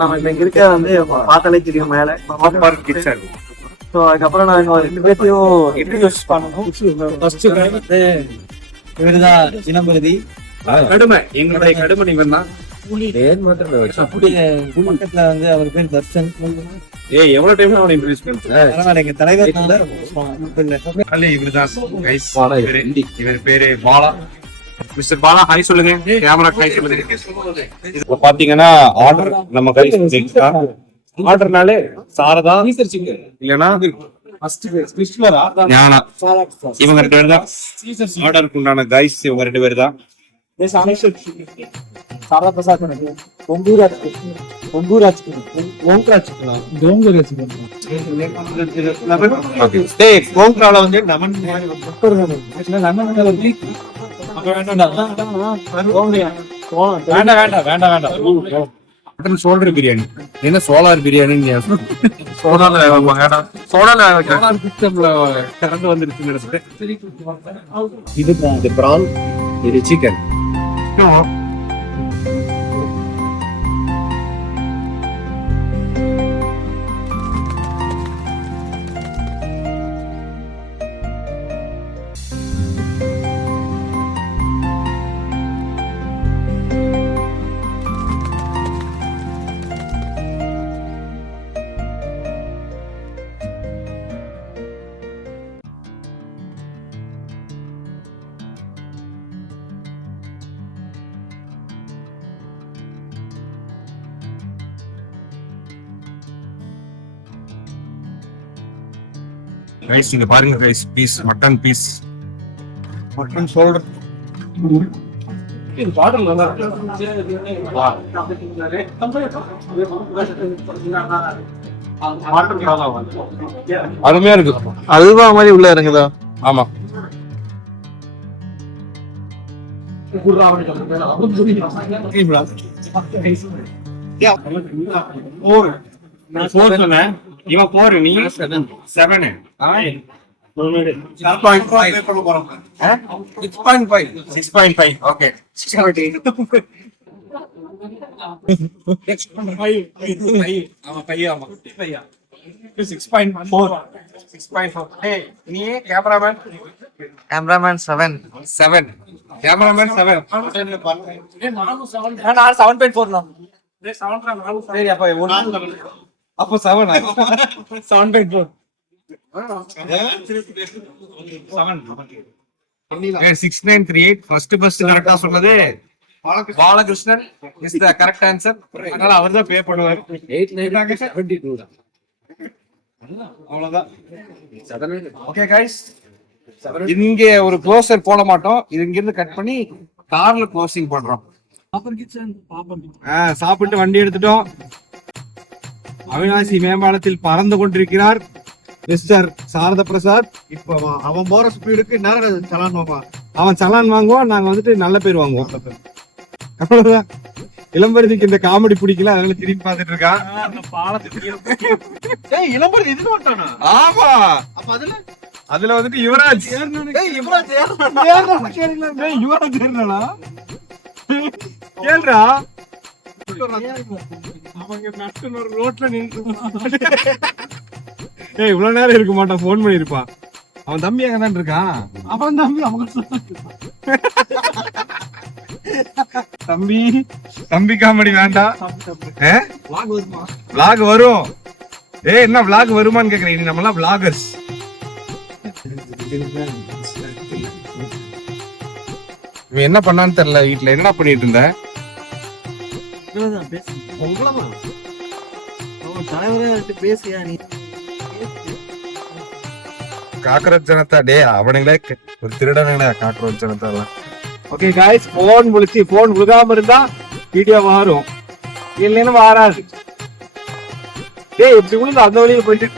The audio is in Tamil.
நம்ம இப்ப இருக்க வந்து பார்த்தாலே தெரியும் மேல கிச்சன். ஸோ அதுக்கப்புறம் நான் ரெண்டு பேர்த்தையும் இன்ட்ரடியூஸ் பண்ணணும். ஃபர்ஸ்ட் வந்து இவருதான் இளம்பருதி கடுமை, எங்களுடைய கடுமை இவன் தான். பக்கத்துல வந்து அவர் பேர் தர்ஷன். எவ்வளவு டைம் அவனை இன்ட்ரடியூஸ் பண்றேன். எங்க தலைவர் இவர் பேரு பாலா. மிஸ்டர் பாலா ஹாய் சொல்லுங்க. கேமரா ஹாய் சொல்லுங்க. இப்ப பாத்தீங்கன்னா ஆர்டர் நம்ம கை ஆர்டர்னாலே சாரதா இல்லனா ஞானா இவங்க ரெண்டு பேர் தான் ஆர்டருக்கு உண்டான கைஸ். இவங்க ரெண்டு பேர் தான். சாரதா பிரசாத் கோங்கரால வந்து நமன் சோல்டர் பிரியாணி. என்ன சோலார் பிரியாணி கரண்ட் வந்துருச்சு. இது பிரான், இது சிக்கன். கைஸ் இங்க பாருங்க guys, piece mutton piece, mutton shoulder. அருமையா இருக்கு. அல்வா மாதிரி உள்ள இறங்குதா? ஆமா. இவன் போரு நீ 7 6.5 ஓகே 6.5 ஆமா பையா ஆமா பையா 6.4 ஏய் நீ கேமராமேன் 7 கேமராமேன் 7 நான் 7.4 நான் டேய் 7 சரி அப்ப அப்போ 7 7.4 6938 ஃபர்ஸ்ட் கரெக்டா சொன்னது Balakrishnan is the correct answer. அதனால அவர் தான் பே பண்ணுவார். 8972 தான். அவ்வளவுதான். ஓகே गाइस, இங்க ஒரு க்ளோசர் போட மாட்டோம். இது இங்க இருந்து கட் பண்ணி கார்ல க்ளோசிங் பண்றோம். சாப்பிட்டு வண்டி எடுத்துட்டோம். அவினாசி மேம்பாலத்தில் பறந்து கொண்டிருக்கிறார் மிஸ்டர் சாரதா பிரசாத். இப்போ அவன் போற ஸ்பீடுக்கு நேரம் சலான் வாங்குவான். அவன் சலான் வாங்குவான், நாங்க வந்துட்டு நல்ல பேர் வாங்குவோம். அவ்வளவுதான். இளம்பருதிக்கு இந்த காமெடி பிடிக்கல, அதனால திரும்பி பார்த்துட்டு இருக்கான். இளம்பருதி இது வந்துட்டானா? ஆமா. அப்ப அதுல வந்துட்டு யுவராஜ் யுவராஜ் ஏறினா கேள்றா ரோட்ல இவ்வளவு நேரம் இருக்க மாட்டான், போன் பண்ணிருப்பான். அவன் தம்பி அங்கதான் இருக்கான். அவன் தம்பி தம்பி காமெடி வேண்டாம். விளாக் வரும். என்ன விளாக் வருமான்னு கேக்குறேன். நம்ம எல்லாம் விளாகர்ஸ். இவன் என்ன பண்ணான்னு தெரியல. வீட்டுல என்ன பண்ணிட்டு இருந்த? காக்ரோச் ஜனதா டே அவனுங்களே ஒரு திருடனுங்களா cockroach Janata. Okay guys, phone விழுகாம இருந்தா வீடியோ வரும், இல்லைன்னு வராது. டேய் இப்படி விழுந்து அந்த வழியில போயிட்டு